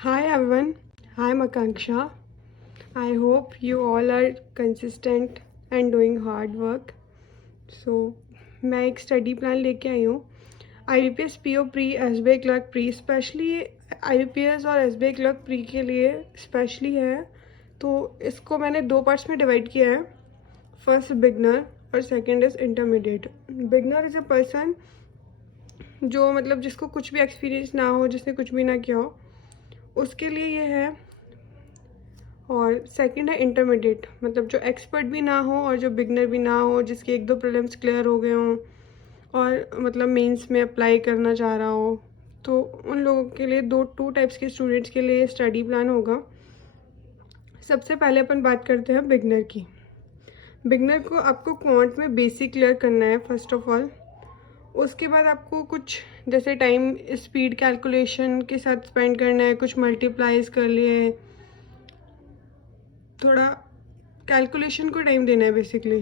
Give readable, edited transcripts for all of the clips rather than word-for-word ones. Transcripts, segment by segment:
Hi everyone, I'm Akanksha. I hope you all are consistent and doing hard work. So, मैं एक study plan लेके आई हूँ IBPS PO pre SBI clerk pre specially IBPS और SBI clerk pre के लिए specially है। तो इसको मैंने दो पार्ट्स में डिवाइड किया है। फर्स्ट बिगनर और second is intermediate. Beginner is a person जो मतलब जिसको कुछ भी एक्सपीरियंस ना हो, जिसने कुछ भी ना किया हो, उसके लिए ये है। और सेकंड है इंटरमीडिएट, मतलब जो एक्सपर्ट भी ना हो और जो बिगनर भी ना हो, जिसके एक दो प्रॉब्लम्स क्लियर हो गए हों और मतलब मेंस में अप्लाई करना चाह रहा हो, तो उन लोगों के लिए टू टाइप्स के स्टूडेंट्स के लिए स्टडी प्लान होगा। सबसे पहले अपन बात करते हैं बिगनर की। बिगनर को आपको क्वांट में बेसिक क्लियर करना है फर्स्ट ऑफ ऑल। उसके बाद आपको कुछ जैसे टाइम स्पीड कैलकुलेशन के साथ स्पेंड करना है, कुछ मल्टीप्लाइज कर लिए, थोड़ा कैलकुलेशन को टाइम देना है, बेसिकली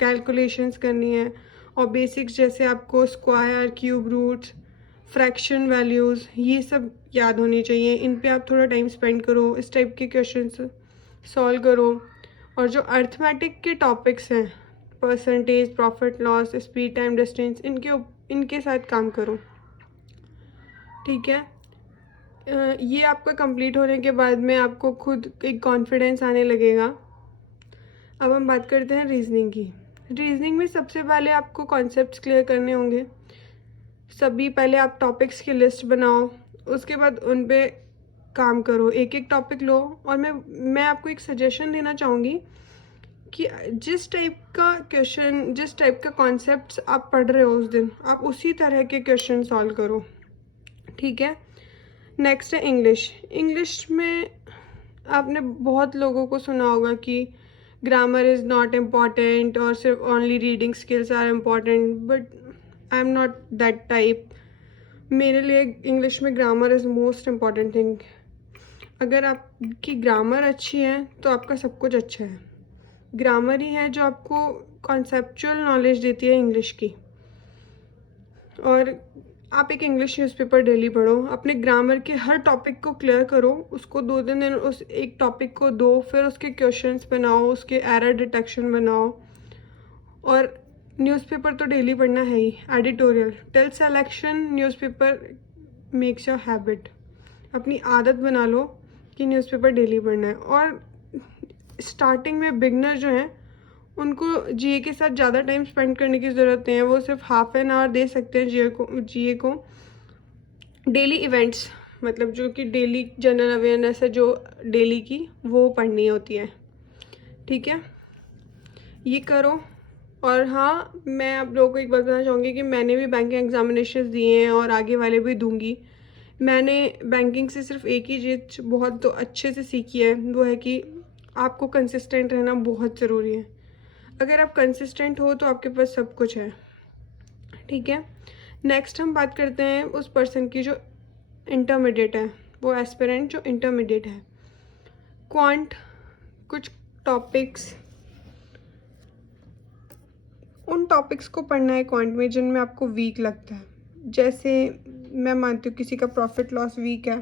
कैलकुलेशंस करनी है। और बेसिक्स जैसे आपको square, cube roots, fraction values, ये सब याद होनी चाहिए। इन पे आप थोड़ा टाइम स्पेंड करो, इस टाइप के क्वेश्चंस सॉल्व करो। और जो अर्थमेटिक के टॉपिक्स हैं, percentage, profit loss, speed, time, distance, इनके साथ काम करो। ठीक है। ये आपका कंप्लीट होने के बाद में आपको खुद एक कॉन्फिडेंस आने लगेगा। अब हम बात करते हैं रीजनिंग की। रीजनिंग में सबसे पहले आपको कॉन्सेप्ट्स क्लियर करने होंगे। सभी पहले आप टॉपिक्स की लिस्ट बनाओ, उसके बाद उन पे काम करो, एक एक टॉपिक लो। और मैं आपको एक सजेशन देना चाहूँगी कि जिस टाइप का क्वेश्चन, जिस टाइप का कॉन्सेप्ट्स आप पढ़ रहे हो उस दिन, आप उसी तरह के क्वेश्चन सॉल्व करो। ठीक है। नेक्स्ट है इंग्लिश। इंग्लिश में आपने बहुत लोगों को सुना होगा कि ग्रामर इज़ नॉट इम्पॉर्टेंट और सिर्फ only reading skills are important, but I am not that type. मेरे लिए इंग्लिश में grammar is most important thing. अगर आपकी ग्रामर अच्छी है तो आपका सब कुछ अच्छा है। ग्रामर ही है जो आपको कॉन्सेप्चुअल नॉलेज देती है इंग्लिश की। और आप एक इंग्लिश न्यूज़पेपर डेली पढ़ो, अपने ग्रामर के हर टॉपिक को क्लियर करो, उसको 2-3 दिन उस एक टॉपिक को दो, फिर उसके क्वेश्चंस बनाओ, उसके एरर डिटेक्शन बनाओ। और न्यूज़पेपर तो डेली पढ़ना है ही। Editorial till selection newspaper makes your habit. अपनी आदत बना लो कि न्यूज़पेपर डेली पढ़ना है। और स्टार्टिंग में बिगनर जो हैं उनको जीए के साथ ज़्यादा टाइम स्पेंड करने की ज़रूरत नहीं है। वो सिर्फ हाफ एन आवर दे सकते हैं जीए को। डेली इवेंट्स, मतलब जो कि डेली जनरल अवेयरनेस है जो डेली की, वो पढ़नी होती है। ठीक है, ये करो। और हाँ, मैं आप लोगों को एक बात बताना चाहूँगी कि मैंने भी बैंकिंग एग्जामिनेशंस दिए हैं और आगे वाले भी दूंगी। मैंने बैंकिंग से सिर्फ एक ही चीज़ बहुत तो अच्छे से सीखी है, वो है कि आपको कंसिस्टेंट रहना बहुत ज़रूरी है। अगर आप कंसिस्टेंट हो तो आपके पास सब कुछ है। ठीक है। नेक्स्ट हम बात करते हैं उस पर्सन की जो इंटरमीडिएट है, वो एस्पिरेंट जो इंटरमीडिएट है। क्वांट, कुछ टॉपिक्स, उन टॉपिक्स को पढ़ना है क्वांट में जिनमें आपको वीक लगता है। जैसे मैं मानती हूँ किसी का प्रॉफिट लॉस वीक है,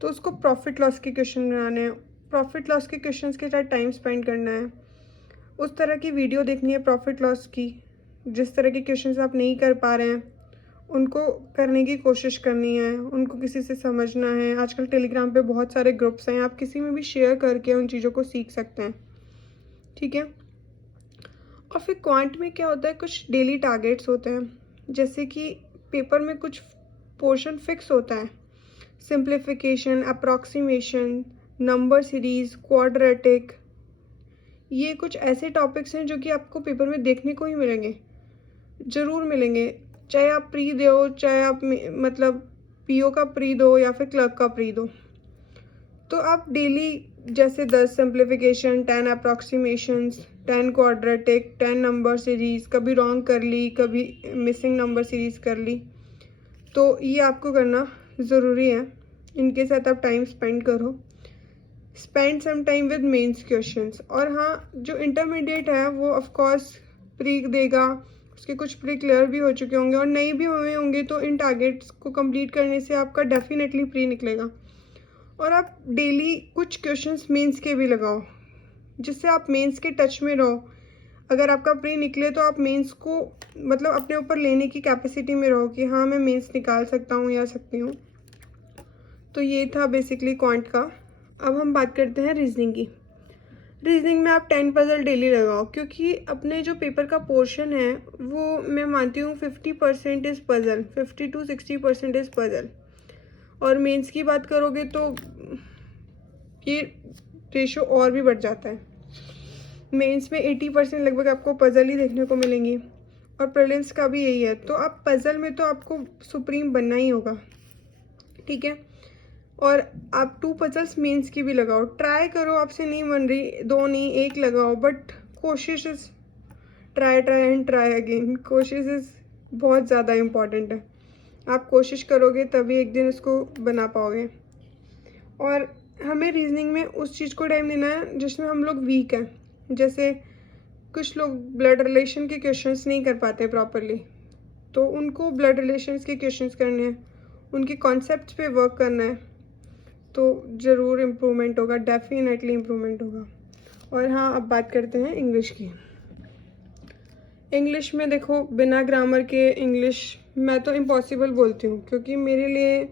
तो उसको प्रॉफिट लॉस के क्वेश्चन बनाने हैं, प्रॉफिट लॉस के क्वेश्चंस के साथ टाइम स्पेंड करना है। उस तरह की वीडियो देखनी है प्रॉफिट लॉस की। जिस तरह के क्वेश्चंस आप नहीं कर पा रहे हैं उनको करने की कोशिश करनी है, उनको किसी से समझना है। आजकल टेलीग्राम पे बहुत सारे ग्रुप्स हैं, आप किसी में भी शेयर करके उन चीज़ों को सीख सकते हैं। ठीक है। और फिर क्वांट में क्या होता है, कुछ डेली टारगेट्स होते हैं। जैसे कि पेपर में कुछ पोर्शन फिक्स होता है, simplification, approximation, number series, quadratic. ये कुछ ऐसे टॉपिक्स हैं जो कि आपको पेपर में देखने को ही मिलेंगे, ज़रूर मिलेंगे। चाहे आप प्री दो, चाहे आप मतलब पीओ का प्री दो या फिर क्लर्क का प्री दो, तो आप डेली जैसे 10 simplification, 10 approximations, 10 quadratic, 10 number series, कभी रॉन्ग कर ली, कभी मिसिंग नंबर सीरीज कर ली, तो ये आपको करना ज़रूरी है। इनके साथ आप टाइम स्पेंड करो। Spend some time with mains questions. और हाँ, जो इंटरमीडिएट है वो ऑफ कोर्स प्री देगा, उसके कुछ प्री क्लियर भी हो चुके होंगे और नहीं भी हुए होंगे, तो इन टारगेट्स को कंप्लीट करने से आपका डेफिनेटली प्री निकलेगा। और आप डेली कुछ क्वेश्चंस मेंस के भी लगाओ, जिससे आप मेंस के टच में रहो। अगर आपका प्री निकले तो आप मेंस को मतलब अपने ऊपर लेने की कैपेसिटी में रहो कि हाँ मैं मेंस निकाल सकता हूँ या सकती हूँ। तो ये था बेसिकली क्वांट का। अब हम बात करते हैं रीजनिंग की। रीजनिंग में आप 10 पजल डेली लगाओ, क्योंकि अपने जो पेपर का पोर्शन है वो मैं मानती हूँ 50% is puzzle, 50 to 60% is puzzle. और मेंस की बात करोगे तो ये रेशो और भी बढ़ जाता है। मेंस में 80% लगभग आपको पजल ही देखने को मिलेंगी और प्रीलिम्स का भी यही है। तो आप पजल में तो आपको सुप्रीम बनना ही होगा, ठीक है। और आप 2 पजल्स मेंस की भी लगाओ, ट्राई करो, आपसे नहीं बन रही 2 नहीं 1 लगाओ, बट कोशिश is try and try again. कोशिश इज़ बहुत ज़्यादा इम्पॉर्टेंट है। आप कोशिश करोगे तभी एक दिन उसको बना पाओगे। और हमें रीजनिंग में उस चीज़ को टाइम देना है जिसमें हम लोग वीक हैं। जैसे कुछ लोग ब्लड रिलेशन के क्वेश्चंस नहीं कर पाते प्रॉपरली, तो उनको ब्लड रिलेशंस के क्वेश्चंस करने हैं, उनके कॉन्सेप्ट्स पे वर्क करना है, तो ज़रूर इम्प्रूवमेंट होगा, डेफिनेटली इम्प्रूवमेंट होगा। और हाँ, अब बात करते हैं इंग्लिश की। इंग्लिश में देखो, बिना ग्रामर के इंग्लिश मैं तो इम्पॉसिबल बोलती हूँ, क्योंकि मेरे लिए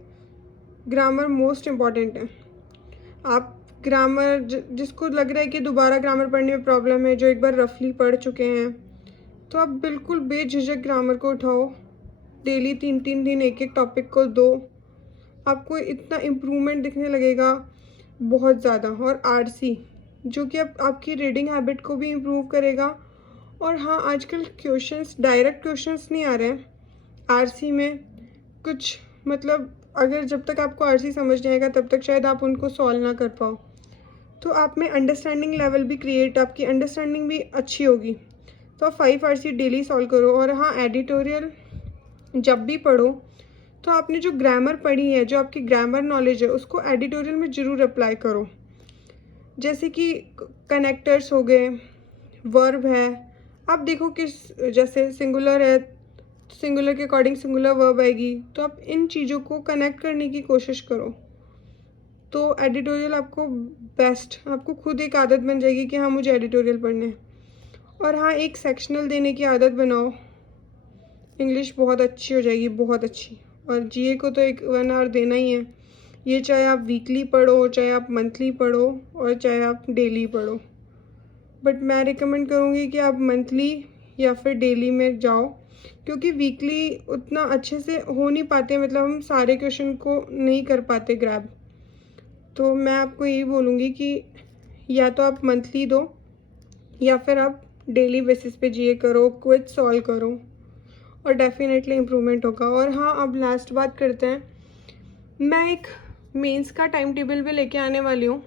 ग्रामर मोस्ट इम्पॉर्टेंट है। आप ग्रामर जिसको लग रहा है कि दोबारा ग्रामर पढ़ने में प्रॉब्लम है, जो एक बार रफली पढ़ चुके हैं, तो आप बिल्कुल बेझिझक ग्रामर को उठाओ, डेली 3-3 दिन एक एक टॉपिक को दो, आपको इतना इम्प्रूवमेंट दिखने लगेगा बहुत ज़्यादा। और आरसी जो कि आपकी रीडिंग हैबिट को भी इम्प्रूव करेगा। और हाँ, आजकल क्वेश्चंस डायरेक्ट क्वेश्चंस नहीं आ रहे हैं आरसी में कुछ, मतलब अगर जब तक आपको आरसी समझ नहीं आएगा तब तक शायद आप उनको सॉल्व ना कर पाओ। तो आप में अंडरस्टैंडिंग लेवल भी क्रिएट, आपकी अंडरस्टैंडिंग भी अच्छी होगी। तो आप 5 आरसी डेली सॉल्व करो। और हाँ, एडिटोरियल जब भी पढ़ो तो आपने जो ग्रामर पढ़ी है, जो आपकी ग्रामर नॉलेज है, उसको एडिटोरियल में ज़रूर अप्लाई करो। जैसे कि कनेक्टर्स हो गए, वर्ब है, आप देखो किस, जैसे सिंगुलर है, सिंगुलर के अकॉर्डिंग सिंगुलर वर्ब आएगी, तो आप इन चीज़ों को कनेक्ट करने की कोशिश करो। तो एडिटोरियल आपको बेस्ट, आपको खुद एक आदत बन जाएगी कि हाँ मुझे एडिटोरियल पढ़ना है। और हाँ, एक सेक्शनल देने की आदत बनाओ, इंग्लिश बहुत अच्छी हो जाएगी, बहुत अच्छी। और जीए को तो एक 1 आवर देना ही है, ये चाहे आप वीकली पढ़ो, चाहे आप मंथली पढ़ो, और चाहे आप डेली पढ़ो। बट मैं रिकमेंड करूँगी कि आप मंथली या फिर डेली में जाओ, क्योंकि वीकली उतना अच्छे से हो नहीं पाते, मतलब हम सारे क्वेश्चन को नहीं कर पाते ग्रैब। तो मैं आपको यही बोलूँगी कि या तो आप मंथली दो या फिर आप डेली बेसिस पे जीए करो, क्विज सॉल्व करो, और डेफिनेटली इम्प्रूवमेंट होगा। और हाँ, अब लास्ट बात करते हैं। मैं एक मेंस का टाइम टेबल भी लेके आने वाली हूँ,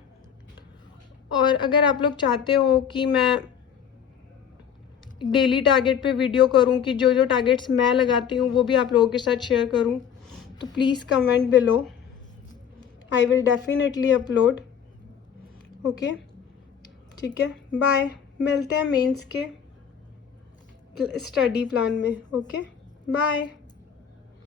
और अगर आप लोग चाहते हो कि मैं डेली टारगेट पे वीडियो करूं, कि जो जो टारगेट्स मैं लगाती हूँ वो भी आप लोगों के साथ शेयर करूं, तो please comment below, I will definitely upload. Okay, ठीक है, बाय, मिलते हैं मेंस के स्टडी प्लान में। Okay, bye.